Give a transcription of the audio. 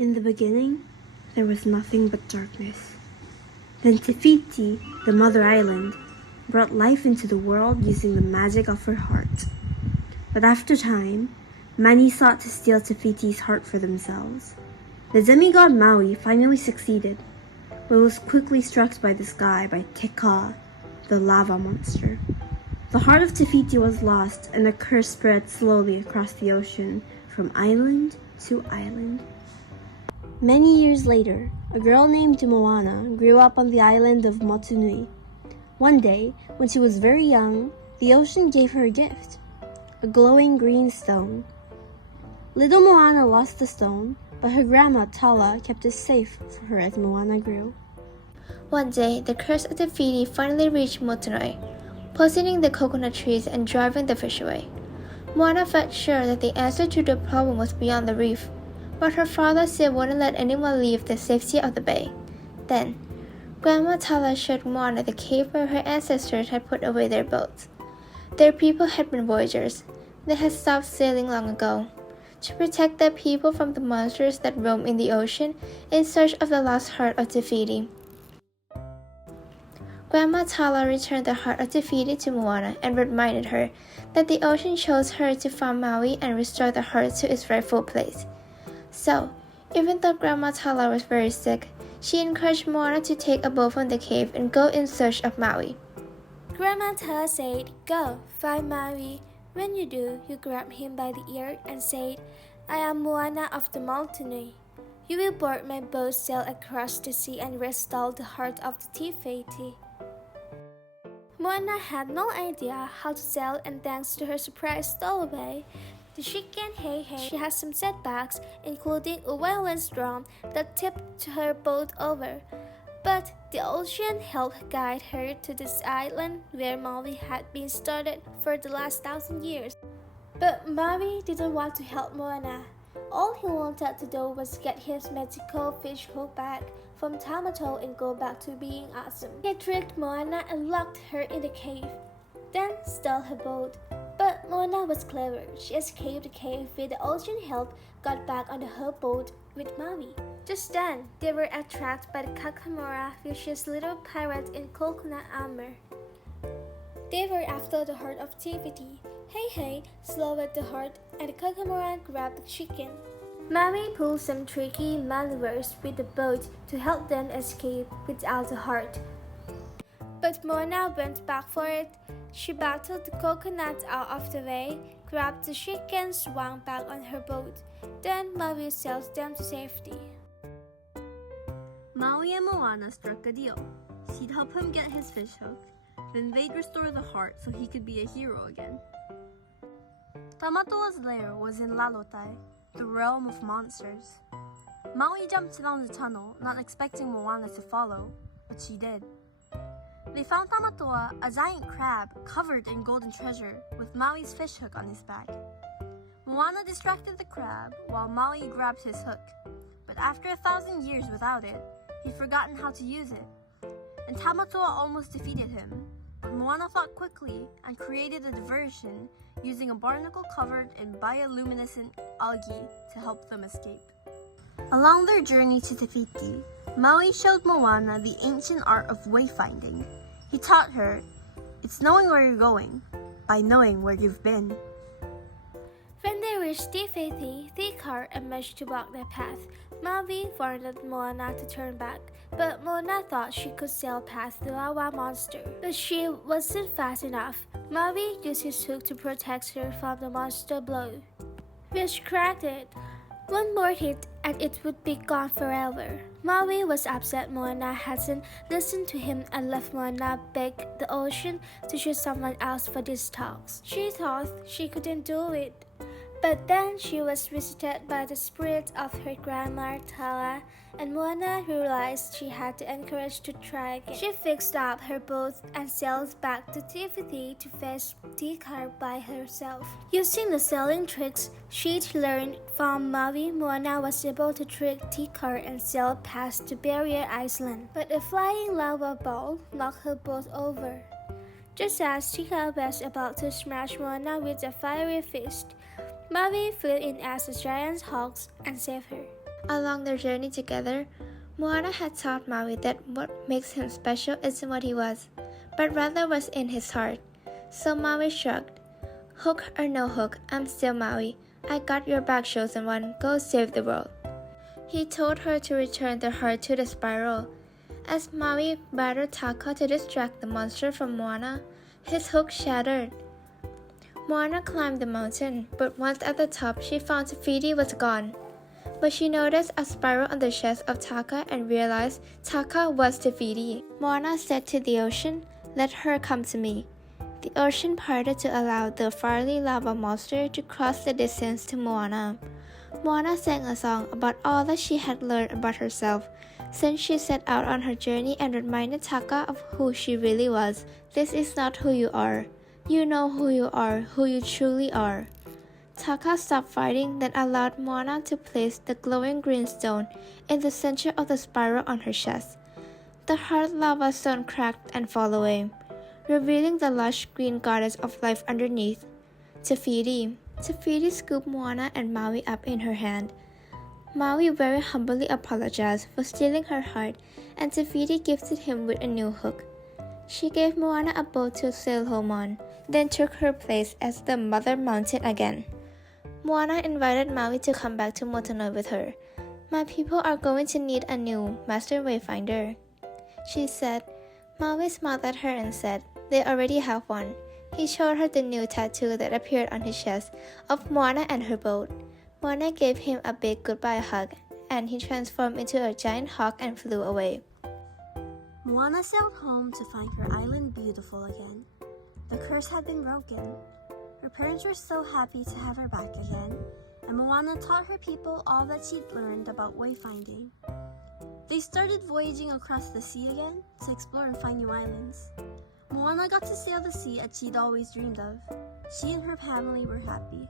In the beginning, there was nothing but darkness. Then Tefiti, the mother island, brought life into the world using the magic of her heart. But after time, many sought to steal Tefiti's heart for themselves. The demigod Maui finally succeeded, but was quickly struck by the sky by Teka, the lava monster. The heart of Tefiti was lost, and a curse spread slowly across the ocean from island to island. Many years later, a girl named Moana grew up on the island of Motunui. One day, when she was very young, the ocean gave her a gift, a glowing green stone. Little Moana lost the stone, but her grandma Tala kept it safe for her as Moana grew. One day, the curse of the Fidi finally reached Motunui, poisoning the coconut trees and driving the fish away. Moana felt sure that the answer to the problem was beyond the reef, but her father still wouldn't let anyone leave the safety of the bay. Then, Grandma Tala showed Moana the cave where her ancestors had put away their boats. Their people had been voyagers. They had stopped sailing long ago, to protect their people from the monsters that roam in the ocean in search of the lost heart of Tefiti. Grandma Tala returned the heart of Tefiti to Moana and reminded her that the ocean chose her to find Maui and restore the heart to its rightful place. So, even though Grandma Tala was very sick, she encouraged Moana to take a boat from the cave and go in search of Maui. Grandma Tala said, "Go, find Maui. When you do, you grab him by the ear and say, 'I am Moana of the Motunui. You will board my boat, sail across the sea, and restore the heart of the Tefiti.'" Moana had no idea how to sail, and thanks to her surprise stowaway, the chicken Hey Hey, she had some setbacks, including a violent storm that tipped her boat over. But the ocean helped guide her to this island where Maui had been started for the last 1,000 years. But Maui didn't want to help Moana. All he wanted to do was get his magical fish hook back from Tamato and go back to being awesome. He tricked Moana and locked her in the cave, then stole her boat. But Moana was clever. She escaped the cave with the ocean help, got back on her boat with Maui. Just then, they were attracted by the Kakamora, vicious little pirate in coconut armor. They were after the heart of Tefiti. Hey Hey swallowed the heart, and the Kakamora grabbed the chicken. Maui pulled some tricky maneuvers with the boat to help them escape without the heart. But Moana went back for it. She battled the coconuts out of the way, grabbed the chicken, swung back on her boat. Then Maui sailed them to safety. Maui and Moana struck a deal. She'd help him get his fish hook, then they'd restore the heart so he could be a hero again. Tamatoa's lair was in Lalotai, the realm of monsters. Maui jumped down the tunnel, not expecting Moana to follow, but she did. They found Tamatoa, a giant crab covered in golden treasure, with Maui's fish hook on his back. Moana distracted the crab while Maui grabbed his hook, but after 1,000 years without it, he'd forgotten how to use it, and Tamatoa almost defeated him. But Moana thought quickly and created a diversion using a barnacle covered in bioluminescent algae to help them escape. Along their journey to Tefiti, Maui showed Moana the ancient art of wayfinding. He taught her, it's knowing where you're going by knowing where you've been. When they reached Tefiti, the car emerged to block their path. Maui warned Moana to turn back, but Moana thought she could sail past the lava monster. But she wasn't fast enough. Maui used his hook to protect her from the monster blow, which cracked it. One more hit and it would be gone forever. Maui was upset Moana hadn't listened to him and left Moana beg the ocean to choose someone else for these talks. She thought she couldn't do it. But then she was visited by the spirit of her grandma Tala, and Moana realized she had the courage to try again. She fixed up her boat and sailed back to Tefiti to face Tikar by herself. Using the sailing tricks she'd learned from Maui, Moana was able to trick Tikar and sail past the barrier island. But a flying lava ball knocked her boat over. Just as Tikar was about to smash Moana with a fiery fist, Maui flew in as a giant hawk and saved her. Along their journey together, Moana had taught Maui that what makes him special isn't what he was, but rather what's in his heart. So Maui shrugged. Hook or no hook, I'm still Maui. I got your back, chosen one. Go save the world. He told her to return the heart to the spiral. As Maui battered Taka to distract the monster from Moana, his hook shattered. Moana climbed the mountain, but once at the top she found Te Fiti was gone. But she noticed a spiral on the chest of Taka and realized Taka was Te Fiti. Moana said to the ocean, "Let her come to me." The ocean parted to allow the fiery lava monster to cross the distance to Moana. Moana sang a song about all that she had learned about herself since she set out on her journey and reminded Taka of who she really was. This is not who you are. You know who you are, who you truly are. Taka stopped fighting, then allowed Moana to place the glowing green stone in the center of the spiral on her chest. The hard lava stone cracked and fell away, revealing the lush green goddess of life underneath. Te Fiti. Te Fiti scooped Moana and Maui up in her hand. Maui very humbly apologized for stealing her heart, and Te Fiti gifted him with a new hook. She gave Moana a boat to sail home on, then took her place as the Mother Mountain again. Moana invited Maui to come back to Motunui with her. My people are going to need a new Master Wayfinder, she said. Maui smiled at her and said, "They already have one." He showed her the new tattoo that appeared on his chest of Moana and her boat. Moana gave him a big goodbye hug, and he transformed into a giant hawk and flew away. Moana sailed home to find her island beautiful again. The curse had been broken. Her parents were so happy to have her back again, and Moana taught her people all that she'd learned about wayfinding. They started voyaging across the sea again to explore and find new islands. Moana got to sail the sea as she'd always dreamed of. She and her family were happy.